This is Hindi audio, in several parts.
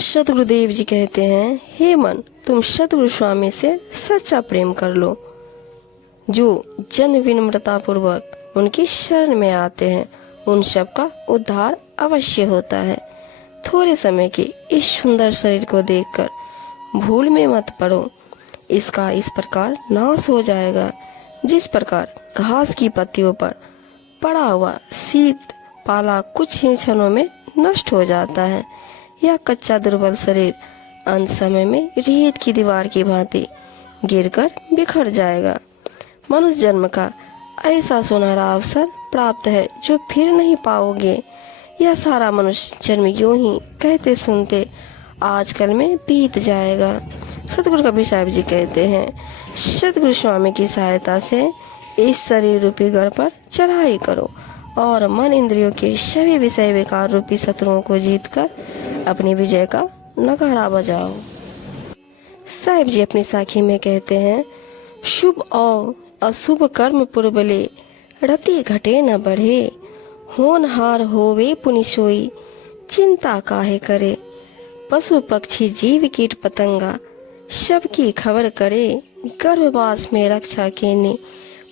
सदगुरुदेव जी कहते हैं, हे मन, तुम सदगुरु स्वामी से सच्चा प्रेम कर लो। जो जन विनम्रता पूर्वक उनकी शरण में आते हैं, उन सब का उद्धार अवश्य होता है। थोड़े समय के इस सुंदर शरीर को देखकर भूल में मत पड़ो। इसका इस प्रकार नाश हो जाएगा जिस प्रकार घास की पत्तियों पर पड़ा हुआ शीत पाला कुछ ही क्षणों में नष्ट हो जाता है। यह कच्चा दुर्बल शरीर अंत समय में रेत की दीवार की भांति गिरकर बिखर जाएगा। मनुष्य जन्म का ऐसा सुनहरा अवसर प्राप्त है जो फिर नहीं पाओगे। यह सारा मनुष्य जन्म यूं ही कहते सुनते आजकल में बीत जाएगा। सतगुरु कबीर साहब जी कहते हैं, सतगुरु स्वामी की सहायता से इस शरीर रूपी घर पर चढ़ाई करो और मन इंद्रियों के सभी विषय विकार रूपी शत्रुओं को जीतकर अपनी विजय का नगाड़ा बजाओ। साहिब जी अपनी साखी में कहते हैं, शुभ और अशुभ कर्म पूर्वले रति घटे न बढ़े, होनहार होवे पुनि सोई चिंता काहे करे। पशु पक्षी जीव कीट पतंगा सबकी खबर करे, गर्भवास में रक्षा केने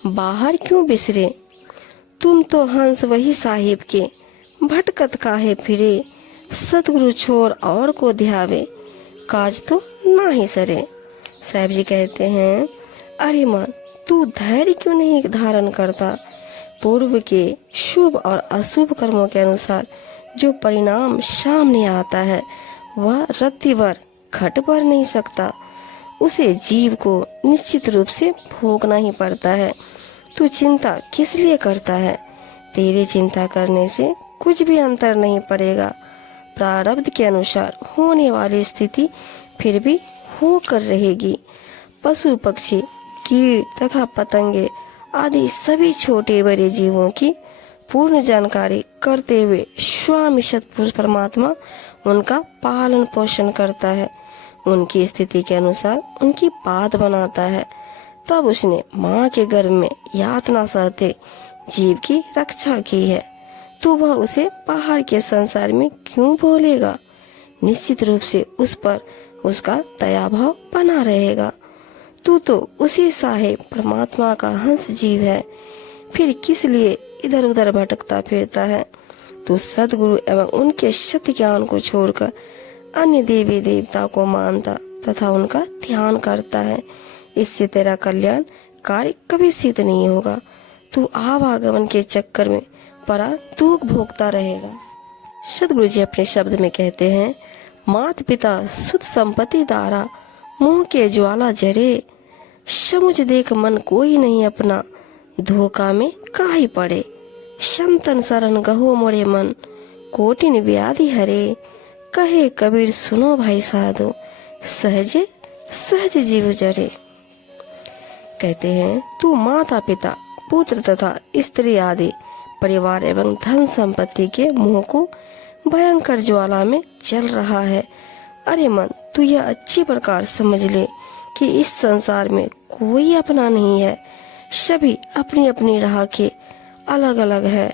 बाहर क्यों बिसरे। तुम तो हंस वही साहिब के भटकत काहे फिरे, सतगुरु छोर और को ध्यावे काज तो ना ही सरे। साहिब जी कहते हैं, अरे मन, तू धैर्य क्यों नहीं धारण करता। पूर्व के शुभ और अशुभ कर्मों के अनुसार जो परिणाम सामने आता है वह रत्ती भर घट भर नहीं सकता। उसे जीव को निश्चित रूप से भोगना ही पड़ता है। तू चिंता किस लिए करता है। तेरे चिंता करने से कुछ भी अंतर नहीं पड़ेगा। प्रारब्ध के अनुसार होने वाली स्थिति फिर भी होकर रहेगी। पशु पक्षी कीट तथा पतंगे आदि सभी छोटे बड़े जीवों की पूर्ण जानकारी करते हुए स्वामी सतपुरुष परमात्मा उनका पालन पोषण करता है। उनकी स्थिति के अनुसार उनकी बात बनाता है। तब उसने माँ के गर्भ में यातना सहते जीव की रक्षा की है, तो वह उसे बाहर के संसार में क्यों भूलेगा। निश्चित रूप से उस पर उसका दया भाव बना रहेगा। तू तो उसी साहेब परमात्मा का हंस जीव है, फिर किस लिए इधर उधर भटकता फिरता है। तू सदगुरु एवं उनके सत्य ज्ञान को छोड़कर अन्य देवी देवता को मानता तथा उनका ध्यान करता है। इससे तेरा कल्याण कार्य कभी सिद्ध नहीं होगा। तू आवागमन के चक्कर में परा दुख भोगता रहेगा। सदगुरु जी अपने शब्द में कहते हैं, मात पिता सुत संपत्ति दारा मोह के ज्वाला जरे, समुझ देख मन कोई नहीं अपना धोखा में काहे पड़े। संतन शरण गहो मोरे मन कोटिन व्याधि हरे, कहे कबीर सुनो भाई साधो सहजे सहज जीव जरे। कहते हैं, तू माता पिता पुत्र तथा स्त्री आदि परिवार एवं धन संपत्ति के मोह को भयंकर ज्वाला में जल रहा है। अरे मन, तू यह अच्छी प्रकार समझ ले कि इस संसार में कोई अपना नहीं है। सभी अपनी अपनी राह के अलग अलग है।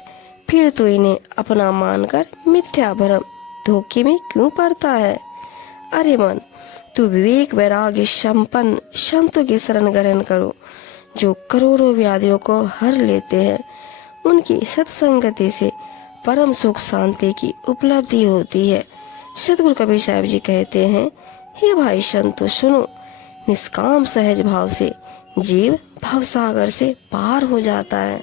फिर तो इन्हें अपना मानकर मिथ्या भ्रम धोखे में क्यों पड़ता है। अरे मन, तू विवेक वैराग्य संपन्न संतों की शरण ग्रहण करो, जो करोड़ों व्याधियों को हर लेते हैं। उनकी सत्संगति से परम सुख शांति की उपलब्धि होती है। सतगुरु कबीर साहब जी कहते हैं, हे भाई संतो सुनो, निष्काम सहज भाव से जीव भवसागर से पार हो जाता है।